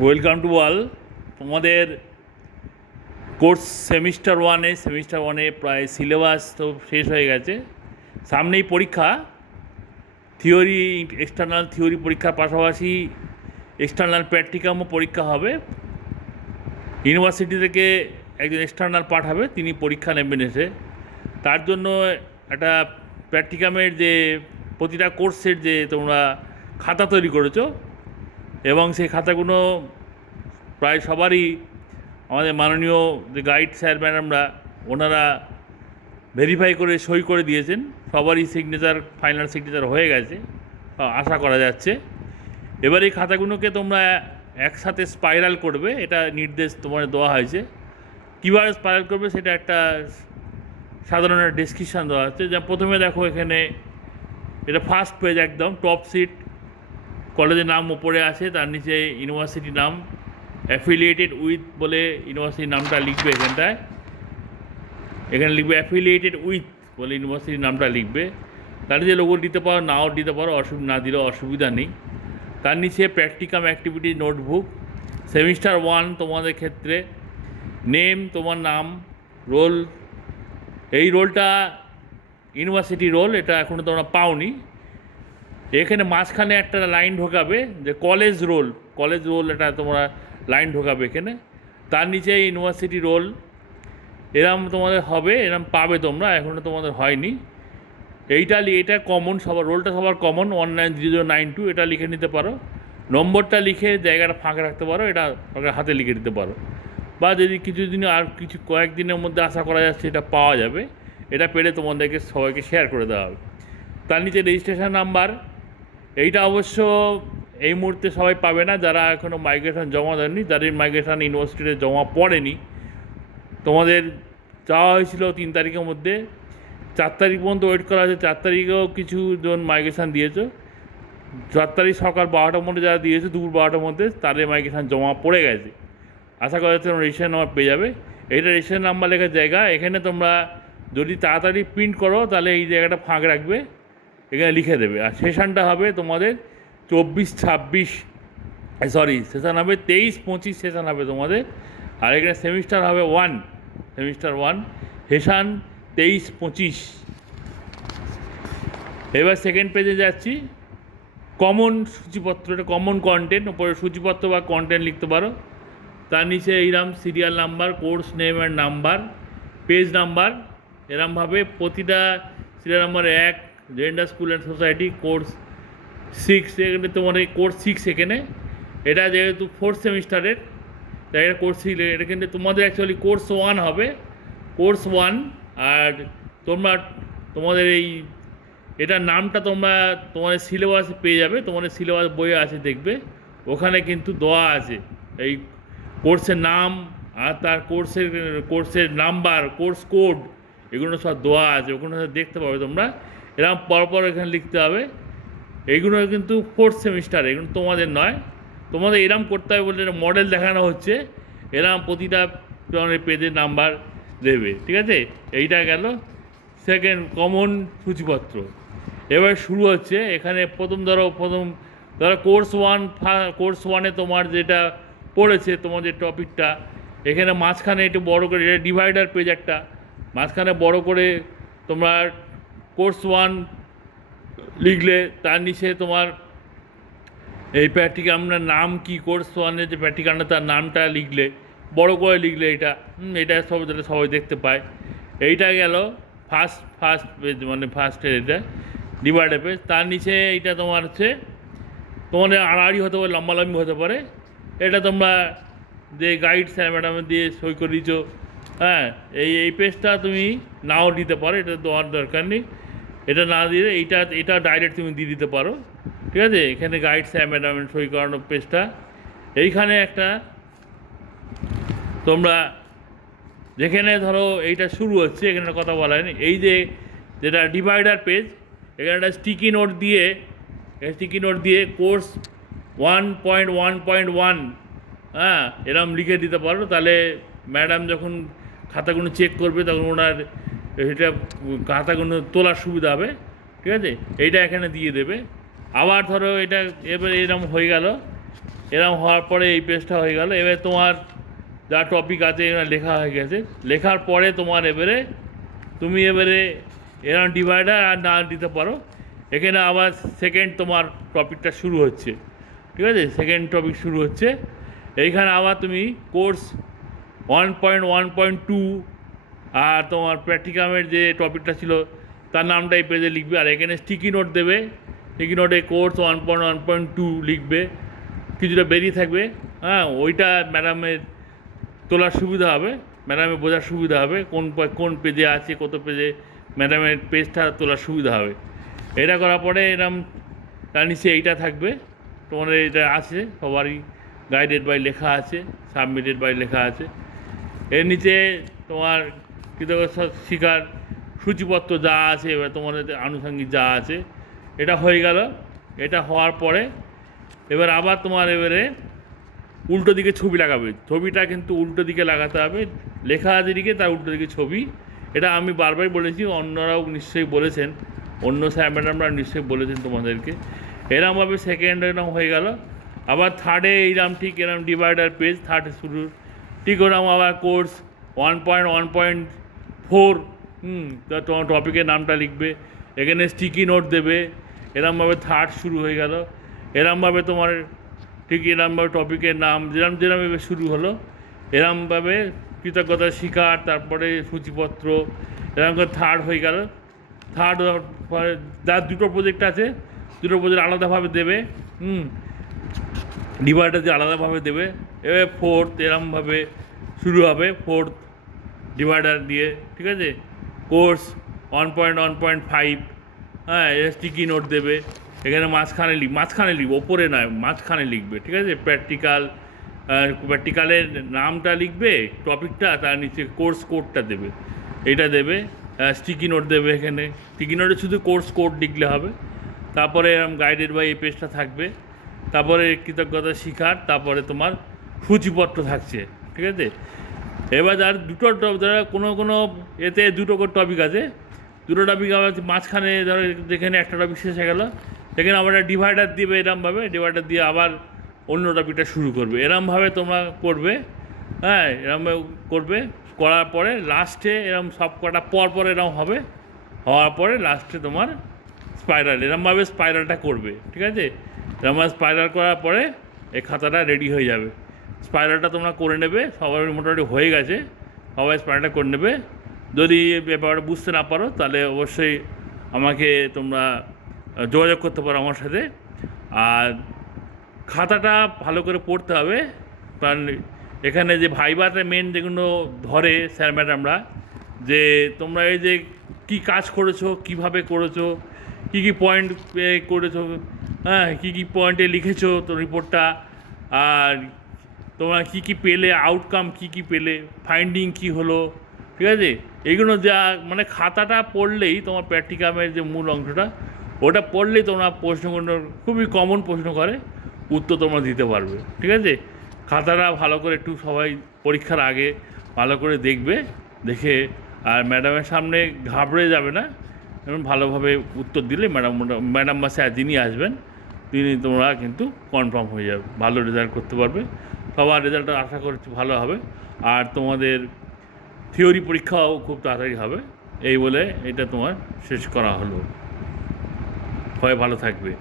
Welcome to all. তোমাদের course semester ওয়ানে প্রায় সিলেবাস তো শেষ হয়ে গেছে, সামনেই পরীক্ষা। থিওরি, এক্সটার্নাল থিওরি পরীক্ষার পাশাপাশি এক্সটার্নাল প্র্যাকটিকামও পরীক্ষা হবে। ইউনিভার্সিটি থেকে একজন এক্সটার্নাল পাঠাবে, তিনি পরীক্ষা নেবেন এসে। তার জন্য একটা প্র্যাকটিকামের যে প্রতিটা কোর্সের যে তোমরা খাতা তৈরি করেছো, এবং সেই খাতাগুলো প্রায় সবারই আমাদের মাননীয় যে গাইড স্যার ম্যাডামরা ওনারা ভেরিফাই করে সই করে দিয়েছেন। সবারই সিগনেচার, ফাইনাল সিগনেচার হয়ে গেছে আশা করা যাচ্ছে। এবার এই খাতাগুলোকে তোমরা একসাথে স্পাইরাল করবে, এটা নির্দেশ তোমার দেওয়া হয়েছে। কীভাবে স্পাইরাল করবে সেটা একটা সাধারণ ডেসক্রিপশান দেওয়া হচ্ছে। যা প্রথমে দেখো এখানে এটা ফার্স্ট পেজ, একদম টপ সিট, কলেজের নাম উপরে আছে, তার নিচে ইউনিভার্সিটির নাম, অ্যাফিলিয়েটেড উইথ বলে ইউনিভার্সিটির নামটা লিখবে। এখানে লিখবে অ্যাফিলিয়েটেড উইথ বলে ইউনিভার্সিটির নামটা লিখবে। তার নিচে লোগো দিতে পারো, নাও দিতে পারো, না দিলেও অসুবিধা নেই। তার নিচে প্র্যাকটিকাম অ্যাক্টিভিটি নোটবুক, সেমিস্টার 1 তোমাদের ক্ষেত্রে, নেম, তোমার নাম, রোল। এই রোলটা ইউনিভার্সিটি রোল, এটা এখনও তোমরা পাওনি। এখানে মাঝখানে একটা লাইন ঢোকাবে যে কলেজ রোল, এটা তোমরা লাইন ঢোকাবে এখানে। তার নিচে ইউনিভার্সিটি রোল, এরম তোমাদের হবে, এরম পাবে তোমরা, এখনও তোমাদের হয়নি। এটা কমন, সবার রোলটা সবার কমন, 190092, এটা লিখে নিতে পারো। নম্বরটা লিখে জায়গাটা ফাঁকা রাখতে পারো, এটা হাতে লিখে দিতে পারো। বা যদি কয়েকদিনের মধ্যে আশা করা যাচ্ছে এটা পাওয়া যাবে, এটা পেলে তোমাদেরকে সবাইকে শেয়ার করে দেওয়া হবে। তার নিচে রেজিস্ট্রেশন নাম্বার, এইটা অবশ্য এই মুহূর্তে সবাই পাবে না, যারা এখনও মাইগ্রেশন জমা দেননি, যাদের মাইগ্রেশন ইউনিভার্সিটিতে জমা পড়েনি। তোমাদের চাওয়া হয়েছিল 3 তারিখের মধ্যে, 4 তারিখ পর্যন্ত ওয়েট করা হয়েছে। 4 তারিখেও কিছু জন মাইগ্রেশন দিয়েছো। 4 তারিখ সকাল 12টার মধ্যে যারা দিয়েছে, দুপুর 12টার মধ্যে, তাদের মাইগ্রেশন জমা পড়ে গেছে। আশা করা যাচ্ছে তোমরা রেজিস্ট্রেশন নাম্বার পেয়ে যাবে। এইটা রেজিস্ট্রেশন নাম্বার লেখার জায়গা। এখানে তোমরা যদি তাড়াতাড়ি প্রিন্ট করো তাহলে এই জায়গাটা ফাঁক রাখবে, এখানে লিখে দেবে। আর সেশনটা হবে তোমাদের 24-26, সেশন হবে 23-25 সেশন হবে তোমাদের। আর এখানে সেমিস্টার হবে 1, সেমিস্টার 1 সেশন 23-25। এবার সেকেন্ড পেজে যাচ্ছি। কমন সূচিপত্র, এটা কমন কন্টেন্ট, ওপরে সূচিপত্র বা কন্টেন্ট লিখতে পারো। তার নিচে এইরকম serial number, course name and number, page number, এরমভাবে প্রতিটা serial number 1, gender school and society, course 6, এখানে তোমাদের কোর্স 6, এখানে এটা যেহেতু 4th সেমিস্টারের, তাই এটা কোর্স 6, এটা কিন্তু তোমাদের অ্যাকচুয়ালি কোর্স 1 হবে, কোর্স 1। আর তোমাদের এটার নামটা তোমরা তোমাদের সিলেবাসে পেয়ে যাবে, তোমাদের সিলেবাস বইয়ে আছে দেখবে, ওখানে কিন্তু দেওয়া আছে এই কোর্সের নাম আর তার কোর্সের নাম্বার, কোর্স কোড, এগুলো সব দেওয়া আছে, ওখানে দেখতে পাবে তোমরা। এরকম পরপর এখানে লিখতে হবে। এইগুলো কিন্তু 4th সেমিস্টার, এগুলো তোমাদের নয়। তোমাদের এরম করতে হবে বলে এটা মডেল দেখানো হচ্ছে, এরম প্রতিটা পেজের নাম্বার দেবে, ঠিক আছে। এইটা গেল সেকেন্ড কমন সূচিপত্র। এবার শুরু হচ্ছে। এখানে প্রথম ধরো কোর্স 1 তোমার যেটা পড়েছে, তোমার যে টপিকটা, এখানে মাঝখানে একটু বড় করে, এটা ডিভাইডার পেজ একটা, মাঝখানে বড় করে তোমরা কোর্স 1 লিখলে, তার নিচে তোমার এই প্র্যাকটিকামের নাম কি, কোর্স 1-এর যে প্র্যাকটিকামটা তার নামটা লিখলে, বড় করে লিখলে, এটা সব যাতে সবাই দেখতে পায়। এইটা গেল ফার্স্ট পেজ, মানে ফার্স্টের এটা ডিভাইডার পেজ। তার নিচে এইটা তোমার হচ্ছে তোমাদের আড়াআড়ি হতে পারে, লম্বালম্বি হতে পারে। এটা তোমরা যে গাইড স্যার ম্যাডামের দিয়ে সই করে দিচ্ছ, হ্যাঁ, এই পেজটা তুমি নাও দিতে পারো, এটা দেওয়ার দরকার নেই। এটা না দিলে এটা ডাইরেক্ট তুমি দিয়ে দিতে পারো, ঠিক আছে। এখানে গাইড স্যার ম্যাডামের সই করানো পেজটা, এইখানে একটা তোমরা যেখানে ধরো এইটা শুরু হচ্ছে, এখানে কথা বলা হয়নি, এই যেটা ডিভাইডার পেজ, এখানে একটা স্টিকি নোট দিয়ে কোর্স 1.1.1, হ্যাঁ, এরম লিখে দিতে পারো। তাহলে ম্যাডাম যখন খাতাগুলো চেক করবে তখন ওনার এটা খাতাগুলো তোলার সুবিধা হবে, ঠিক আছে। এইটা এখানে দিয়ে দেবে। আবার ধরো এটা এবার এরকম হয়ে গেল, এরকম হওয়ার পরে এই পেজটা হয়ে গেল। এবারে তোমার যা টপিক আছে এখানে লেখা হয়ে গেছে। লেখার পরে তোমার তুমি এরকম ডিভাইডার আর না দিতে পারো। এখানে আবার সেকেন্ড তোমার টপিকটা শুরু হচ্ছে, ঠিক আছে? সেকেন্ড টপিক শুরু হচ্ছে। এইখানে আবার তুমি কোর্স 1.1.2 আর তোমার প্র্যাকটিকামের যে টপিকটা ছিল তার নামটা এই পেজে লিখবে। আর এখানে স্টিকি নোট দেবে। স্টিকি নোটে কোর্স 1.1.2 লিখবে, কিছুটা বেরিয়ে থাকবে। হ্যাঁ, ওইটা ম্যাডামের তোলার সুবিধা হবে, ম্যাডামের বোঝার সুবিধা হবে কোন পেজে আছে, কত পেজে ম্যাডামের পেজটা তোলার সুবিধা হবে। এটা করার পরে এরম তার নিচে এইটা থাকবে, তোমাদের এটা আছে সবারই গাইডেড বাই লেখা আছে, সাবমিটেড বাই লেখা আছে। এর নিচে তোমার কৃতজ্ঞতা শিকার সূচিপত্র যা আছে, এবার তোমাদের আনুষঙ্গিক যা আছে, এটা হয়ে গেল। এটা হওয়ার পরে এবার আবার তোমার উল্টো দিকে ছবি লাগাবে। ছবিটা কিন্তু উল্টো দিকে লাগাতে হবে, লেখা আছে দিকে তার উল্টো দিকে ছবি। এটা আমি বারবার বলেছি, অন্যরাও নিশ্চয়ই বলেছেন, অন্য স্যার ম্যাডামরা নিশ্চয়ই বলেছেন তোমাদেরকে। এরমভাবে সেকেন্ড এরম হয়ে গেল। আবার থার্ডে এইরকম ঠিক এরম ডিভাইডার পেজ থার্ড শুরু ঠিক ওরকম আবার কোর্স 1.1.4 তোমার টপিকের নামটা লিখবে, এখানে স্টিকি নোট দেবে। এরমভাবে থার্ড শুরু হয়ে গেল। এরমভাবে তোমার ঠিক এরমভাবে টপিকের নাম যেরমভাবে শুরু হলো, এরমভাবে কৃতজ্ঞতা শিকার, তারপরে সূচিপত্র, এরকম করে থার্ড হয়ে গেল। থার্ড পরে যার দুটো প্রজেক্ট আছে, দুটো প্রজেক্ট আলাদাভাবে দেবে, ডিভাইডার দিয়ে আলাদাভাবে দেবে। এবার ফোর্থ এরমভাবে শুরু হবে, ফোর্থ ডিভাইডার দিয়ে, ঠিক আছে? কোর্স 1.1.5, হ্যাঁ, স্টিকি নোট দেবে। এখানে মাঝখানে লিখবে, ওপরে নয়, মাঝখানে লিখবে, ঠিক আছে? প্র্যাকটিক্যালের নামটা লিখবে, টপিকটা, তার নিচে কোর্স কোডটা দেবে, এইটা দেবে। স্টিকি নোট দেবে। এখানে স্টিকি নোটে শুধু কোর্স কোড লিখলে হবে। তারপরে এরকম গাইডেড বাই এই পেজটা থাকবে। তারপরে কৃতজ্ঞতা শিকার, তারপরে তোমার সূচিপত্র থাকছে, ঠিক আছে? এবার যার যারা কোনো এতে দুটো করে টপিক আছে, দুটো টপিক আবার মাঝখানে ধরো যেখানে একটা টপিক শেষ হয়ে গেলো, সেখানে আবার একটা ডিভাইডার দিবে। এরমভাবে ডিভাইডার দিয়ে আবার অন্য টপিকটা শুরু করবে। এরমভাবে তোমরা করবে, হ্যাঁ, এরমভাবে করবে। করার পরে লাস্টে এরম সব কটা পর এরম হবে। হওয়ার পরে লাস্টে তোমার স্পাইরাল, এরমভাবে স্পাইরালটা করবে, ঠিক আছে? এরমভাবে স্পাইরাল করার পরে এই খাতাটা রেডি হয়ে যাবে। স্পাইরালটা তোমরা করে নেবে, সবার মোটামুটি হয়ে গেছে, সবাই স্পাইরালটা করে নেবে। যদি ব্যাপারটা বুঝতে না পারো তাহলে অবশ্যই আমাকে তোমরা যোগাযোগ করতে পারো আমার সাথে। আর খাতাটা ভালো করে পড়তে হবে, কারণ এখানে যে ভাইবাতে মেন যেগুলো ধরে স্যার ম্যাডামরা, যে তোমরা এই যে কী কাজ করেছো, কিভাবে করেছো, কী কী পয়েন্ট করেছো, হ্যাঁ, কী কী পয়েন্টে লিখেছো তো রিপোর্টটা, আর তোমরা কী কী পেলে, আউটকাম কী কী পেলে, ফাইন্ডিং কী হলো, ঠিক আছে? এইগুলো যা মানে খাতাটা পড়লেই তোমার প্র্যাকটিকামের যে মূল অংশটা, ওটা পড়লেই তোমরা প্রশ্নগুলো খুবই কমন প্রশ্ন করে উত্তর তোমরা দিতে পারবে, ঠিক আছে? খাতাটা ভালো করে একটু সবাই পরীক্ষার আগে ভালো করে দেখবে, দেখে আর ম্যাডামের সামনে ঘাবড়ে যাবে না, এবং ভালোভাবে উত্তর দিলে ম্যাডাম বা স্যার যিনি আসবেন তোমরা কিন্তু কনফার্ম হয়ে যাবে, ভালো রেজাল্ট করতে পারবে। সবার রেজাল্টটা আশা করছি ভালো হবে। আর তোমাদের থিওরি পরীক্ষাও খুব তাড়াতাড়ি হবে। এই বলে এটা তোমার শেষ করা হলো। সবাই ভালো থাকবে।